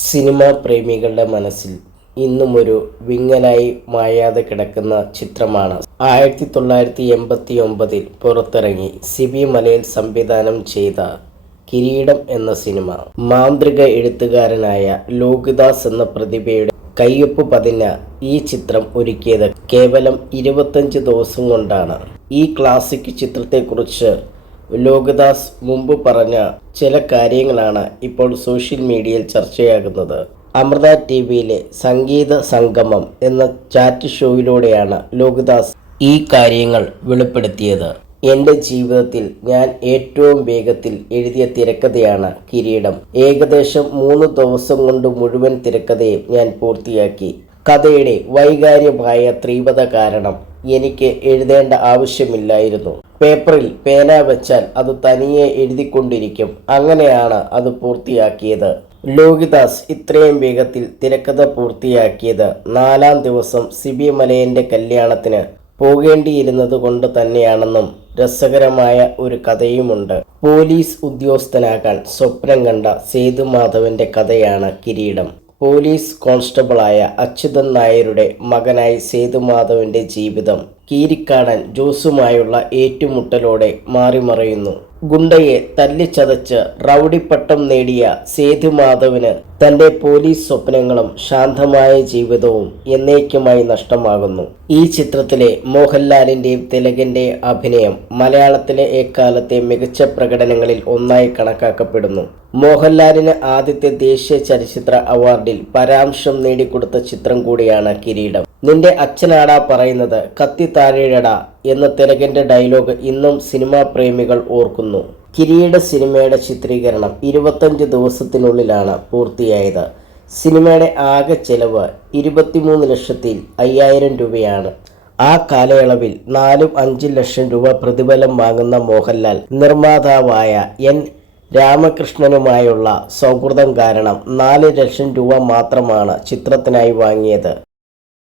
Cinema പ്രേമികളുടെ മനസ്സിൽ ഇന്നുമൊരു വിങ്ങലായി മായാതെ കിടക്കുന്ന ചിത്രമാണ് 1989 പുറത്തിറങ്ങി സിബി മലയിൽ സംവിധാനം ചെയ്ത കിരീടം എന്ന സിനിമ. മാന്ത്രിക എഴുത്തുകാരനായ ലോകിദാസ് എന്ന പ്രതിഭയുടെ കയ്യൊപ്പ് പതിഞ്ഞ ഈ ചിത്രം ഒരുക്കിയത് കേവലം 25 ദിവസം കൊണ്ടാണ്. ഈ ക്ലാസിക് ചിത്രത്തെക്കുറിച്ച് ലോകിദാസ് മുമ്പ് പറഞ്ഞ ചില കാര്യങ്ങളാണ് ഇപ്പോൾ സോഷ്യൽ മീഡിയയിൽ ചർച്ചയാകുന്നത്. അമൃത ടിവിയിലെ സംഗീത സംഗമം എന്ന ചാറ്റ് ഷോയിലൂടെയാണ് ലോകിദാസ് ഈ കാര്യങ്ങൾ വെളിപ്പെടുത്തിയത്. എൻ്റെ ജീവിതത്തിൽ ഞാൻ ഏറ്റവും വേഗത്തിൽ എഴുതിയ തിരക്കഥയാണ് കിരീടം. ഏകദേശം 3 ദിവസം കൊണ്ട് മുഴുവൻ തിരക്കഥയും ഞാൻ പൂർത്തിയാക്കി. കഥയുടെ വൈകാര്യമായ തീവ്രത കാരണം എനിക്ക് എഴുതേണ്ട ആവശ്യമില്ലായിരുന്നു. പേപ്പറിൽ പേന വെച്ചാൽ അത് തനിയെ എഴുതിക്കൊണ്ടിരിക്കും. അങ്ങനെയാണ് അത് പൂർത്തിയാക്കിയത്. ലോകിദാസ് ഇത്രയും വേഗത്തിൽ തിരക്കഥ പൂർത്തിയാക്കിയത് 4-ാം ദിവസം സിബി മലയൻ്റെ കല്യാണത്തിന് പോകേണ്ടിയിരുന്നത് കൊണ്ട് തന്നെയാണെന്നും രസകരമായ ഒരു കഥയുമുണ്ട്. പോലീസ് ഉദ്യോഗസ്ഥനാകാൻ സ്വപ്നം കണ്ട സേതുമാധവന്റെ കഥയാണ് കിരീടം. പോലീസ് കോൺസ്റ്റബിളായ അച്യുതൻ നായരുടെ മകനായി സേതുമാധവന്റെ ജീവിതം കീരിക്കാടൻ ജോസുമായുള്ള ഏറ്റുമുട്ടലോടെ മാറിമറയുന്നു. ഗുണ്ടയെ തല്ലിച്ചതച്ച് റൗഡിപ്പട്ടം നേടിയ സേതുമാധവന് തൻ്റെ പോലീസ് സ്വപ്നങ്ങളും ശാന്തമായ ജീവിതവും എന്നേക്കുമായി നഷ്ടമാകുന്നു. ഈ ചിത്രത്തിലെ മോഹൻലാലിൻ്റെയും തിലകൻ്റെയും അഭിനയം മലയാളത്തിലെ എക്കാലത്തെ മികച്ച പ്രകടനങ്ങളിൽ ഒന്നായി കണക്കാക്കപ്പെടുന്നു. മോഹൻലാലിന് ആദ്യത്തെ ദേശീയ ചലച്ചിത്ര അവാർഡിൽ പരാംശം നേടിക്കൊടുത്ത ചിത്രം കൂടിയാണ് കിരീടം. നിന്റെ അച്ഛനാടാ പറയുന്നത് കത്തി താഴെയിടടാ എന്ന തിലകന്റെ ഡയലോഗ് ഇന്നും സിനിമാ പ്രേമികൾ ഓർക്കുന്നു. കിരീട സിനിമയുടെ ചിത്രീകരണം 25 ദിവസത്തിനുള്ളിലാണ് പൂർത്തിയായത്. സിനിമയുടെ ആകെ ചെലവ് 23,05,000 രൂപയാണ്. ആ കാലയളവിൽ 4-5 ലക്ഷം രൂപ പ്രതിഫലം വാങ്ങുന്ന മോഹൻലാൽ നിർമ്മാതാവായ എൻ രാമകൃഷ്ണനുമായുള്ള സൗഹൃദം കാരണം 4 ലക്ഷം രൂപ മാത്രമാണ് ചിത്രത്തിനായി വാങ്ങിയത്.